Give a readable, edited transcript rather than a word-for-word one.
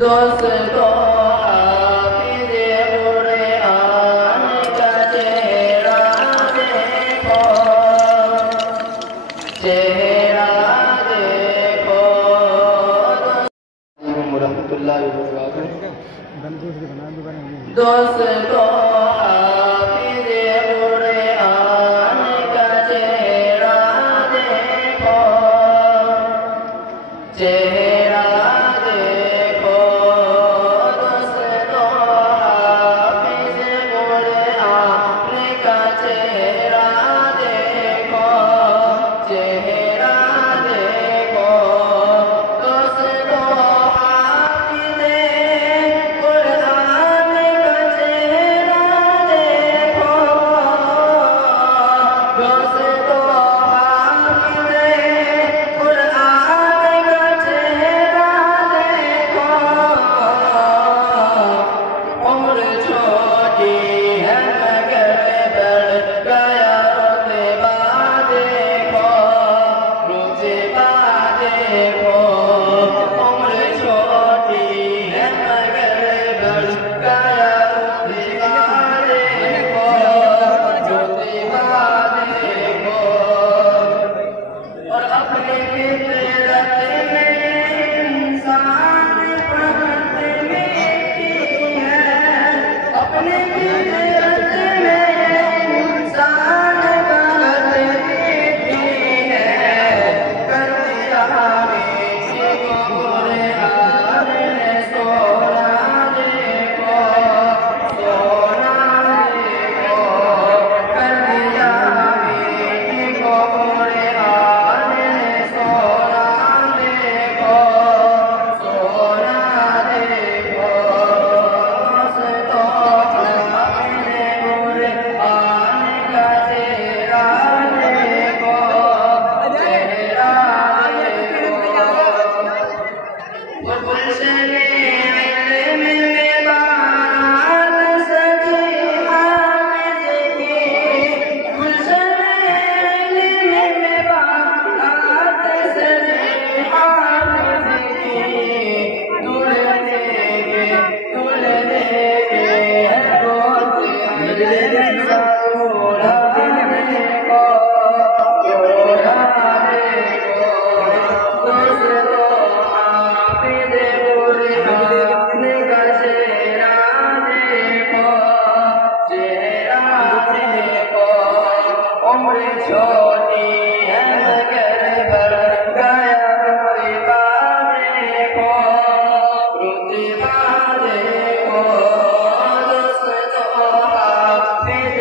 दोस्तों हाफिज़ कुरआन का चेहरा देखो, चेहरा देखो। रहमतुल्लाहि व बरकातुहू। दोस्तों हाफिज़ कुरआन का चेहरा देखो, चेहरा देखो। दोस्तों हाफिज़ कुरआन का चेहरा देखो, चेहरा देखो। दोस्तों हाफिज़ कुरआन का चेहरा देखो, दोस्तों हाफिज़ कुरआन का चेहरा देखो। उम्र छोटी है मगर बढ़ गया रुतबा देखो, रुतबा देखो। उम्र छोटी है मगर बढ़ गया रुतबा देखो, रुतबा देखो। और अपनी फितरत में इंसान पकड़ मिट्टी है, अपनी फितरत में इंसान पकड़ मिट्टी है। कर दिया किसी को कुरआन ने सोना देखो, सोना देखो। कर दिया किसी को कुरआन ने सोना देखो, सोना देखो। दोस्तों हाफिज़ कुरआन का चेहरा देखो, चेहरा देखो। गुलशन इल्म में बारात सजी हाफिज़ की, गुलशन इल्म में बारात सजी हाफिज़ की। दुल्हने के है बहुत सोना देखो, सोना देखो। दोस्तों हाफिज़ कुरआन का चेहरा देखो, चेहरा देखो। उम्र छोटी है मगर बढ़ गया रुतबा देखो, रुतबा देखो। दोस्तों हाफिज़